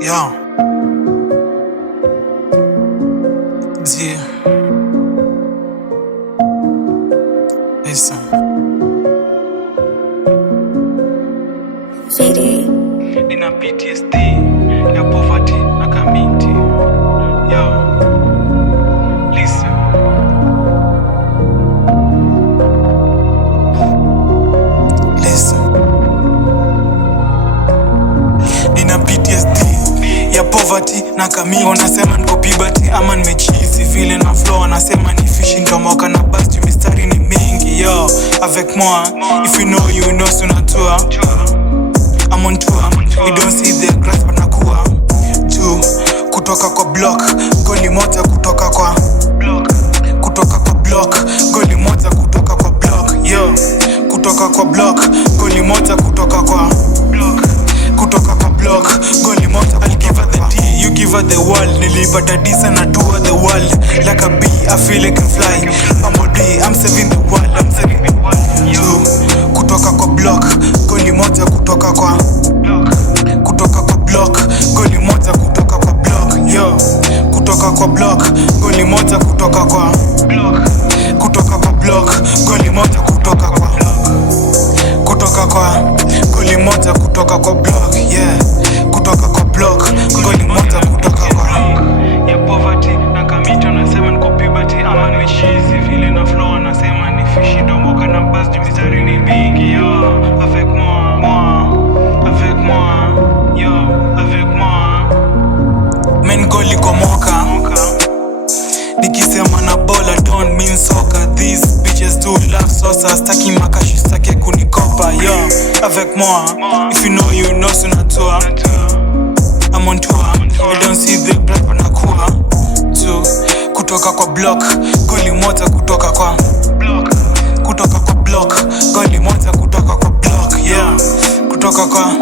Yo. Dear. Listen. Nina PTSD ya poverty na kamiti. Yo. Listen. Nina PTSD ya poverty na kamiti. Wanasema niko puberty ama nimechizi. Vile na flow wanasema ni fishi ndomoka na bust mistari ni mingi. Yo, avec moi, if you know you know sunatua. I'm on tour, you don't see the grass but nakuwa juu. Kutoka kwa block, goli moja kutoka kwa block. Kutoka kwa block, goli moja kutoka kwa block. Yo, kutoka kwa block, goli moja kutoka kwa block. Kutoka kwa block, goli moja. I'll give her the D, you give her the world. Nilipata disa na tour the world. Like a bee, I feel like I fly. I'm a D, I'm saving the world, I'm saving the world. Juu, kutoka kwa block, goli moja kutoka kwa block. Kutoka kwa block, goli moja kutoka kwa block. Yo, kutoka kwa block, goli moja kutoka kwa block. Kutoka kwa block, goli moja kutoka kwa block. Kutoka kwa goli moja kutoka kwa block. Yeah, kutoka kwa block, goli moja kutoka kwa ya poverty na kamiti. Wanasema niko puberty ama nimechizi. Vile na flow wanasema ni fishi ndomoka na bust mistari ni mingi. Yo, avec moi, avec moi, yo, avec moi. Men goli komoka. Nikisema na bola don't mean soccer. These bitches do love sosa. Staki makashi staki kunikopa. Yo, avec moi, if you know you know sunatua. I'm on tour, I don't see the black but nakuwa juu. Kutoka kwa block, goli moja kutoka kwa block. Kutoka kwa block, goli moja kutoka kwa block. Yeah, kutoka kwa